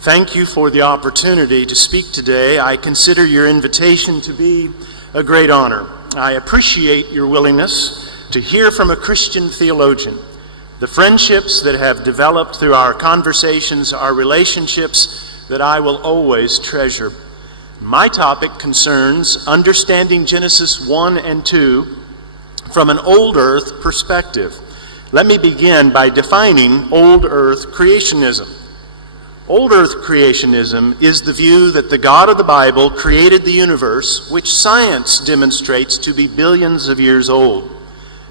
Thank you for the opportunity to speak today. I consider your invitation to be a great honor. I appreciate your willingness to hear from a Christian theologian. The friendships that have developed through our conversations are relationships that I will always treasure. My topic concerns understanding Genesis 1 and 2 from an old earth perspective. Let me begin by defining old earth creationism. Old earth creationism is the view that the God of the Bible created the universe, which science demonstrates to be billions of years old.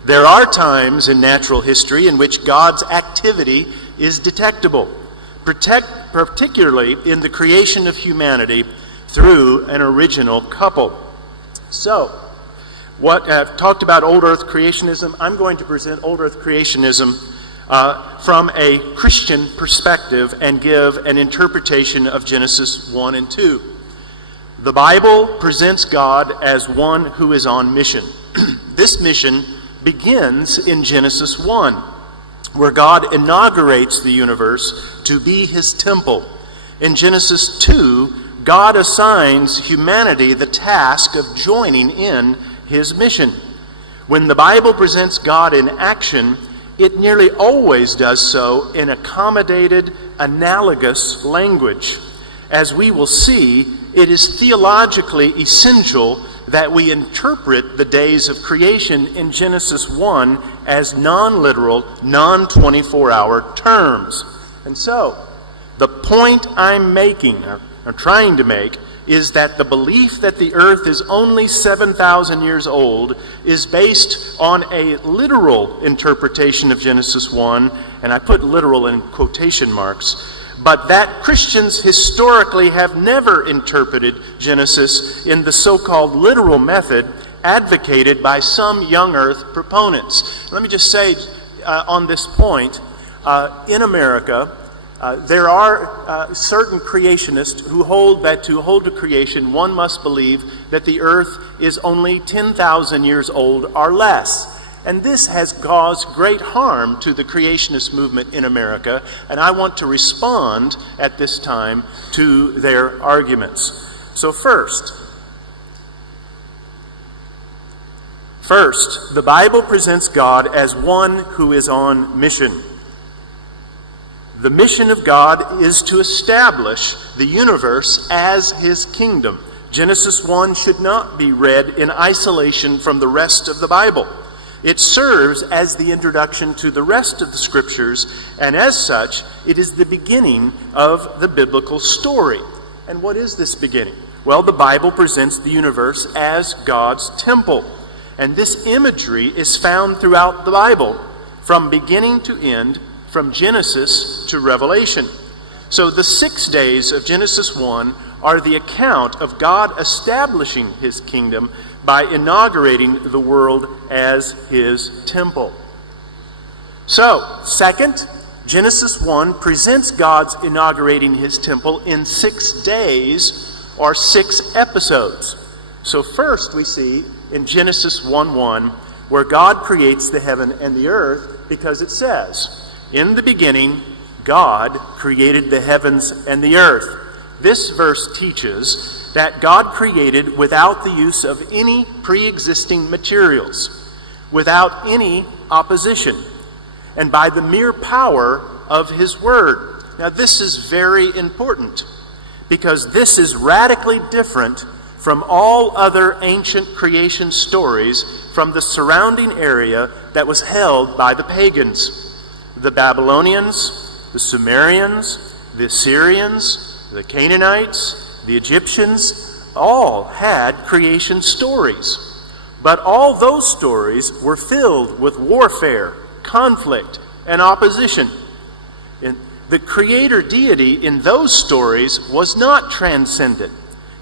There are times in natural history in which God's activity is detectable, particularly in the creation of humanity through an original couple. So, I've talked about old earth creationism. I'm going to present old earth creationism from a Christian perspective and give an interpretation of Genesis 1 and 2. The Bible presents God as one who is on mission. This mission begins in Genesis 1, where God inaugurates the universe to be his temple. In Genesis 2, God assigns humanity the task of joining in his mission. When the Bible presents God in action, it nearly always does so in accommodated, analogous language. As we will see, it is theologically essential that we interpret the days of creation in Genesis 1 as non-literal, non-24-hour terms. And so, the point I'm making, or trying to make, is that the belief that the earth is only 7,000 years old is based on a literal interpretation of Genesis 1, and I put literal in quotation marks, but that Christians historically have never interpreted Genesis in the so-called literal method advocated by some young earth proponents. Let me just say on this point, in America, there are certain creationists who hold that to hold to creation, one must believe that the earth is only 10,000 years old or less. And this has caused great harm to the creationist movement in America, and I want to respond at this time to their arguments. So first, the Bible presents God as one who is on mission. The mission of God is to establish the universe as his kingdom. Genesis 1 should not be read in isolation from the rest of the Bible. It serves as the introduction to the rest of the scriptures, and as such, it is the beginning of the biblical story. And what is this beginning? Well, the Bible presents the universe as God's temple. And this imagery is found throughout the Bible, from beginning to end, from Genesis to Revelation. So the 6 days of Genesis 1 are the account of God establishing his kingdom by inaugurating the world as his temple. So, second, Genesis 1 presents God's inaugurating his temple in 6 days or 6 episodes. So first we see in Genesis 1:1 where God creates the heaven and the earth, because it says, "In the beginning, God created the heavens and the earth." This verse teaches that God created without the use of any pre-existing materials, without any opposition, and by the mere power of his word. Now this is very important, because this is radically different from all other ancient creation stories from the surrounding area that was held by the pagans. The Babylonians, the Sumerians, the Assyrians, the Canaanites, the Egyptians, all had creation stories. But all those stories were filled with warfare, conflict, and opposition. The creator deity in those stories was not transcendent.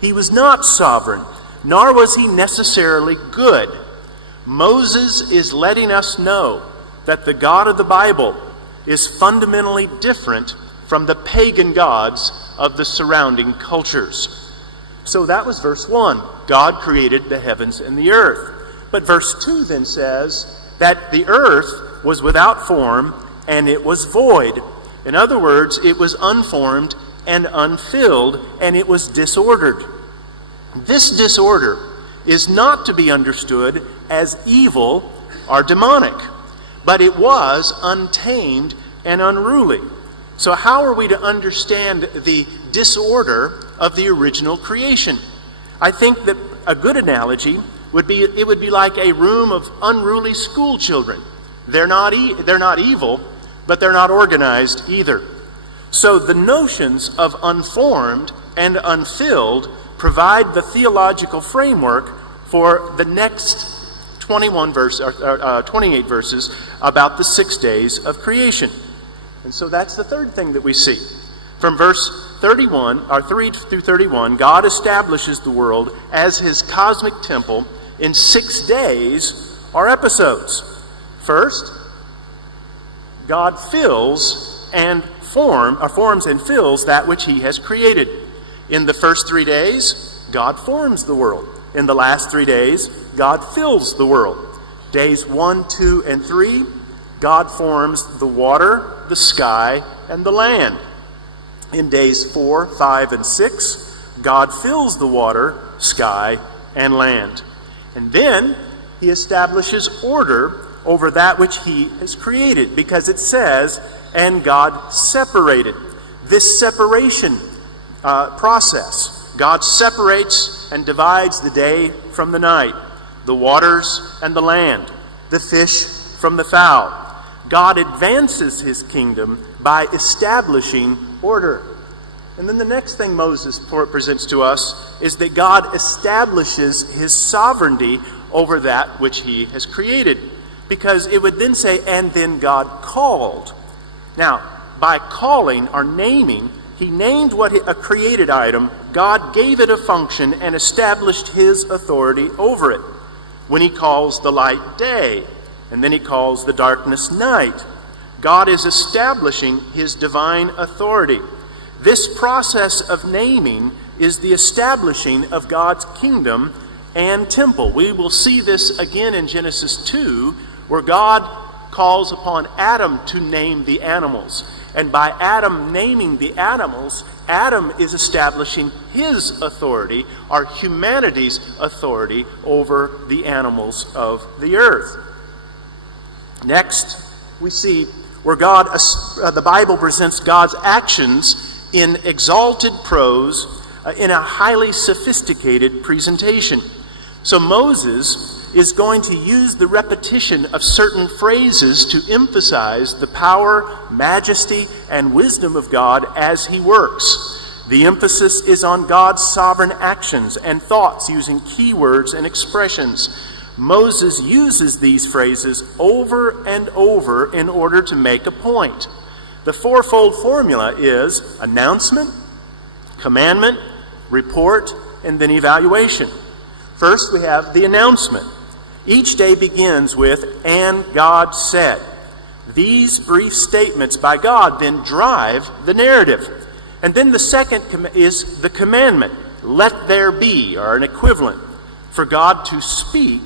He was not sovereign, nor was he necessarily good. Moses is letting us know that the God of the Bible is fundamentally different from the pagan gods of the surrounding cultures. So that was verse 1. God created the heavens and the earth. But verse 2 then says that the earth was without form and it was void. In other words, it was unformed and unfilled, and it was disordered. This disorder is not to be understood as evil or demonic, but it was untamed and unruly. So how are we to understand the disorder of the original creation? I think that a good analogy would be, it would be like a room of unruly school children. They're not evil, but they're not organized either. So the notions of unformed and unfilled provide the theological framework for the next 28 verses about the 6 days of creation. And so that's the third thing that we see. From verse 31, or 3 through 31, God establishes the world as his cosmic temple in 6 days or episodes. First, God forms and fills that which he has created. In the first 3 days, God forms the world. In the last 3 days, God fills the world. Days 1, 2, and 3, God forms the water, the sky, and the land. In days 4, 5, and 6, God fills the water, sky, and land. And then he establishes order over that which he has created, because it says, and God separated. This separation process, God separates and divides the day from the night, the waters and the land, the fish from the fowl. God advances his kingdom by establishing order. And then the next thing Moses presents to us is that God establishes his sovereignty over that which he has created. Because it would then say, and then God called. Now, by calling or naming, he named a created item, God gave it a function and established his authority over it. When he calls the light day, and then he calls the darkness night, God is establishing his divine authority. This process of naming is the establishing of God's kingdom and temple. We will see this again in Genesis 2, where God calls upon Adam to name the animals. And by Adam naming the animals, Adam is establishing his authority, or humanity's authority, over the animals of the earth. Next, we see where the Bible presents God's actions in exalted prose, in a highly sophisticated presentation. So Moses is going to use the repetition of certain phrases to emphasize the power, majesty, and wisdom of God as he works. The emphasis is on God's sovereign actions and thoughts using keywords and expressions. Moses uses these phrases over and over in order to make a point. The fourfold formula is announcement, commandment, report, and then evaluation. First, we have the announcement. Each day begins with, and God said. These brief statements by God then drive the narrative. And then the second is the commandment, let there be, or an equivalent. For God to speak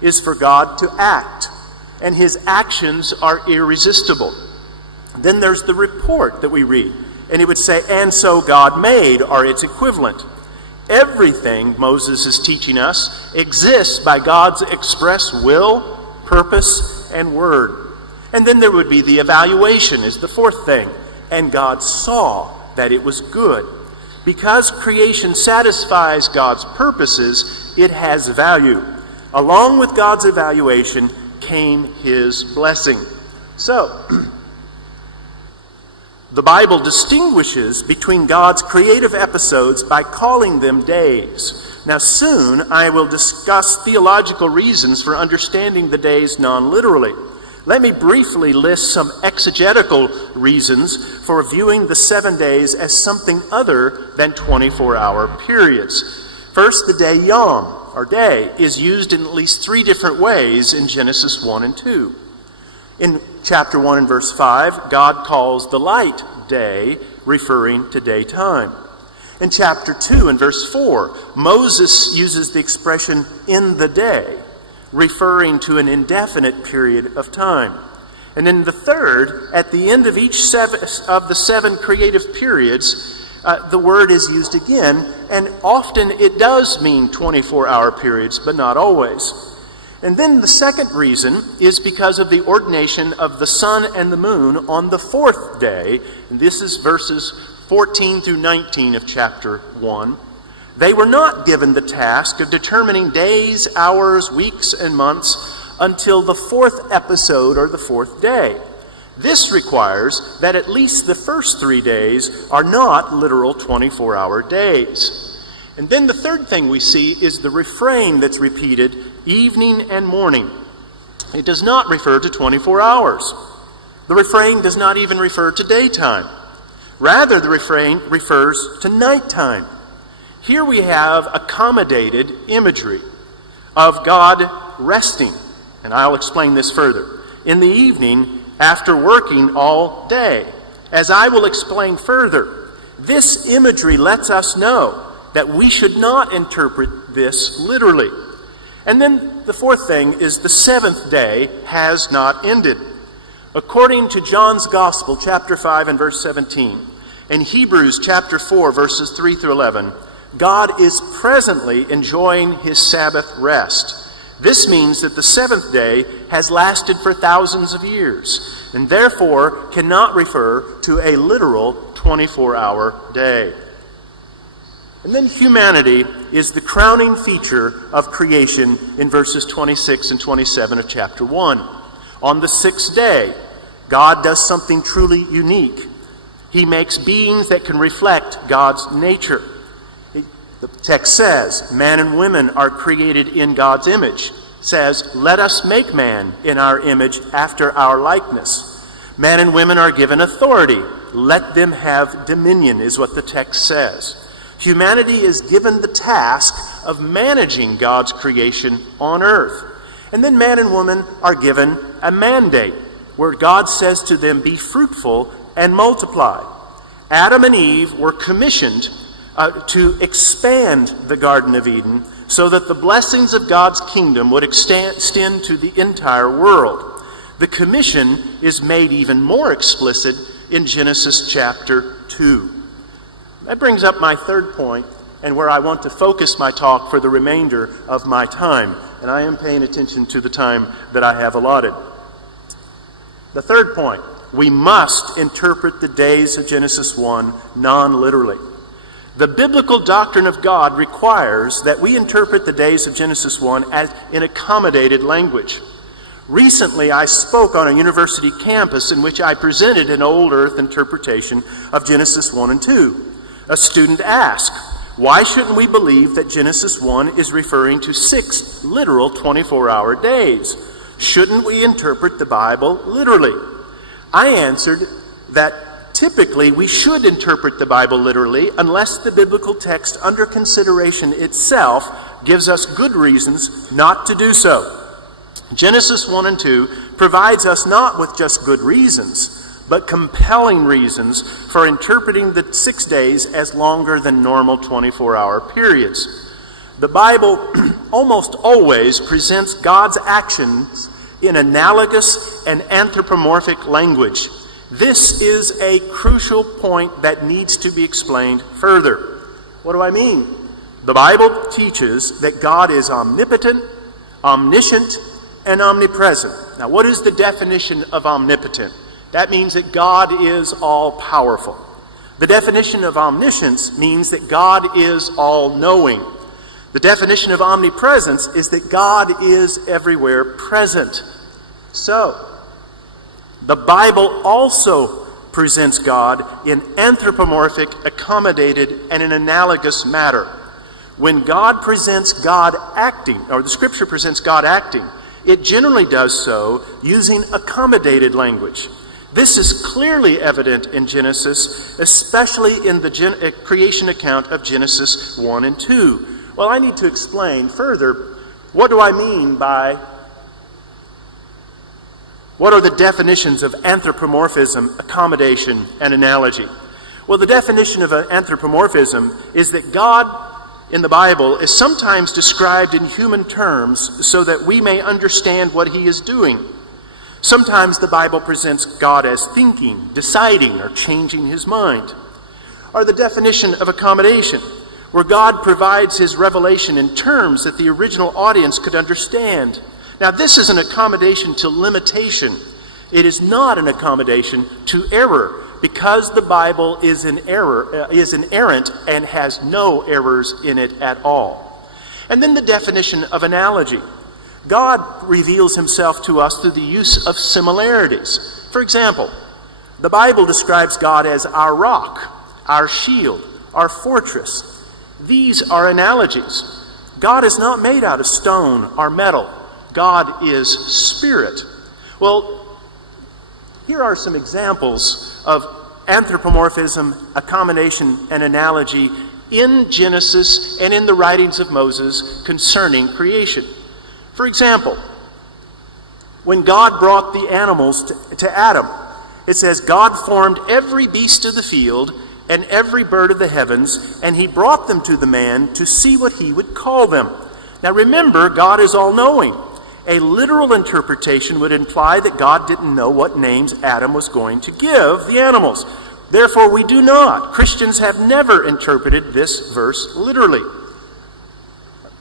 is for God to act, and his actions are irresistible. Then there's the report that we read, and it would say, and so God made, or its equivalent. Everything, Moses is teaching us, exists by God's express will, purpose, and word. And then there would be the evaluation is the fourth thing. And God saw that it was good. Because creation satisfies God's purposes, it has value. Along with God's evaluation came his blessing. So, the Bible distinguishes between God's creative episodes by calling them days. Now soon I will discuss theological reasons for understanding the days non-literally. Let me briefly list some exegetical reasons for viewing the 7 days as something other than 24-hour periods. First, the day yom, or day, is used in at least 3 different ways in Genesis 1 and 2. In chapter 1 and verse 5, God calls the light day, referring to daytime. In chapter 2 and verse 4, Moses uses the expression in the day, referring to an indefinite period of time. And in the third, at the end of each of the 7 creative periods, the word is used again, and often it does mean 24-hour periods, but not always. And then the second reason is because of the ordination of the sun and the moon on the fourth day. And this is verses 14 through 19 of chapter 1. They were not given the task of determining days, hours, weeks, and months until the fourth episode or the fourth day. This requires that at least the first 3 days are not literal 24-hour days. And then the third thing we see is the refrain that's repeated evening and morning. It does not refer to 24 hours. The refrain does not even refer to daytime. Rather, the refrain refers to nighttime. Here we have accommodated imagery of God resting, and I'll explain this further, in the evening after working all day. As I will explain further, this imagery lets us know that we should not interpret this literally. And then the fourth thing is the seventh day has not ended. According to John's Gospel, chapter 5 and verse 17, and Hebrews chapter 4, verses 3 through 11, God is presently enjoying his Sabbath rest. This means that the seventh day has lasted for thousands of years, and therefore cannot refer to a literal 24-hour day. And then humanity is the crowning feature of creation in verses 26 and 27 of chapter 1. On the sixth day, God does something truly unique. He makes beings that can reflect God's nature. The text says, man and women are created in God's image. It says, let us make man in our image after our likeness. Man and women are given authority. Let them have dominion, is what the text says. Humanity is given the task of managing God's creation on earth. And then man and woman are given a mandate where God says to them, be fruitful and multiply. Adam and Eve were commissioned to expand the Garden of Eden so that the blessings of God's kingdom would extend to the entire world. The commission is made even more explicit in Genesis chapter 2. That brings up my third point, and where I want to focus my talk for the remainder of my time. And I am paying attention to the time that I have allotted. The third point, we must interpret the days of Genesis 1 non-literally. The biblical doctrine of God requires that we interpret the days of Genesis 1 as in accommodated language. Recently, I spoke on a university campus in which I presented an old earth interpretation of Genesis 1 and 2. A student asked, why shouldn't we believe that Genesis 1 is referring to 6 literal 24-hour days? Shouldn't we interpret the Bible literally? I answered that typically we should interpret the Bible literally unless the biblical text under consideration itself gives us good reasons not to do so. Genesis 1 and 2 provides us not with just good reasons, but compelling reasons for interpreting the 6 days as longer than normal 24-hour periods. The Bible almost always presents God's actions in analogous and anthropomorphic language. This is a crucial point that needs to be explained further. What do I mean? The Bible teaches that God is omnipotent, omniscient, and omnipresent. Now, what is the definition of omnipotent? That means that God is all-powerful. The definition of omniscience means that God is all-knowing. The definition of omnipresence is that God is everywhere present. So, the Bible also presents God in anthropomorphic, accommodated, and an analogous matter. When God presents God acting, or the Scripture presents God acting, it generally does so using accommodated language. This is clearly evident in Genesis, especially in the creation account of Genesis 1 and 2. Well, I need to explain further, what do I mean by, what are the definitions of anthropomorphism, accommodation, and analogy? Well, the definition of anthropomorphism is that God in the Bible is sometimes described in human terms so that we may understand what he is doing. Sometimes the Bible presents God as thinking, deciding, or changing his mind. are the definition of accommodation, where God provides his revelation in terms that the original audience could understand. Now, this is an accommodation to limitation. It is not an accommodation to error, because the Bible is inerrant and has no errors in it at all. And then the definition of analogy. God reveals himself to us through the use of similarities. For example, the Bible describes God as our rock, our shield, our fortress. These are analogies. God is not made out of stone or metal. God is spirit. Well, here are some examples of anthropomorphism, accommodation, and analogy in Genesis and in the writings of Moses concerning creation. For example, when God brought the animals to Adam, it says, God formed every beast of the field and every bird of the heavens, and he brought them to the man to see what he would call them. Now remember, God is all-knowing. A literal interpretation would imply that God didn't know what names Adam was going to give the animals. Therefore, we do not. Christians have never interpreted this verse literally.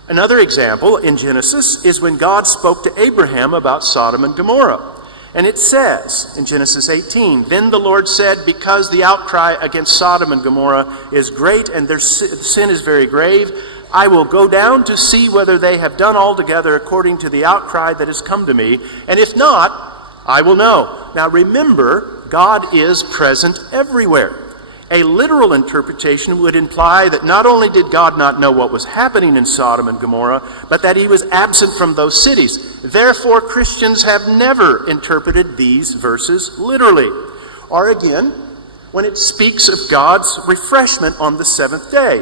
Another example in Genesis is when God spoke to Abraham about Sodom and Gomorrah. And it says in Genesis 18, Then the Lord said, because the outcry against Sodom and Gomorrah is great and their sin is very grave, I will go down to see whether they have done altogether according to the outcry that has come to me, and if not, I will know. Now remember, God is present everywhere. A literal interpretation would imply that not only did God not know what was happening in Sodom and Gomorrah, but that he was absent from those cities. Therefore, Christians have never interpreted these verses literally. Or again, when it speaks of God's refreshment on the seventh day.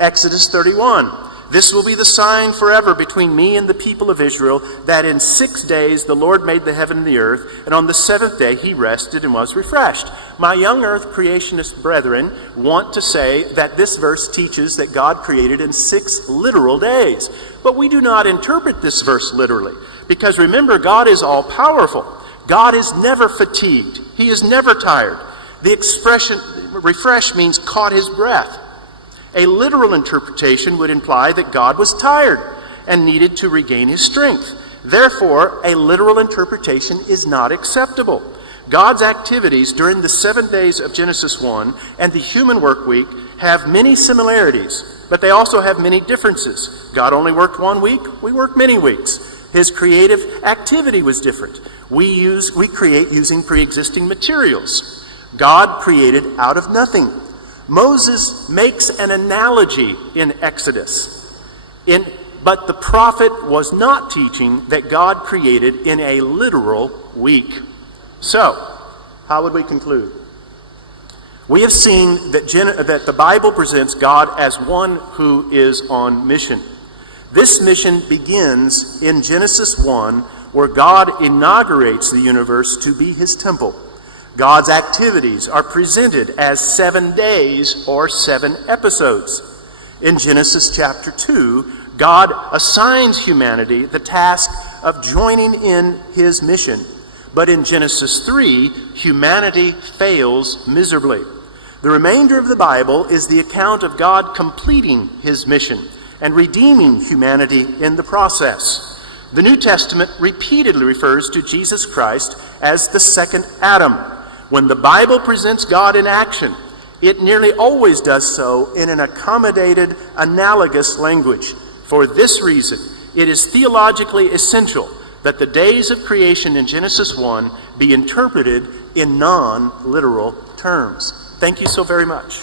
Exodus 31, this will be the sign forever between me and the people of Israel, that in 6 days the Lord made the heaven and the earth, and on the seventh day he rested and was refreshed. My young earth creationist brethren want to say that this verse teaches that God created in 6 literal days. But we do not interpret this verse literally, because remember, God is all-powerful. God is never fatigued. He is never tired. The expression refresh means caught his breath. A literal interpretation would imply that God was tired and needed to regain his strength. Therefore, a literal interpretation is not acceptable. God's activities during the 7 days of Genesis 1 and the human work week have many similarities, but they also have many differences. God only worked 1 week, we work many weeks. His creative activity was different. We create using pre-existing materials. God created out of nothing. Moses makes an analogy in Exodus, but the prophet was not teaching that God created in a literal week. So, how would we conclude? We have seen that the Bible presents God as one who is on mission. This mission begins in Genesis 1, where God inaugurates the universe to be his temple. God's activities are presented as 7 days or 7 episodes. In Genesis chapter 2, God assigns humanity the task of joining in his mission. But in Genesis 3, humanity fails miserably. The remainder of the Bible is the account of God completing his mission and redeeming humanity in the process. The New Testament repeatedly refers to Jesus Christ as the second Adam. When the Bible presents God in action, it nearly always does so in an accommodated, analogous language. For this reason, it is theologically essential that the days of creation in Genesis 1 be interpreted in non-literal terms. Thank you so very much.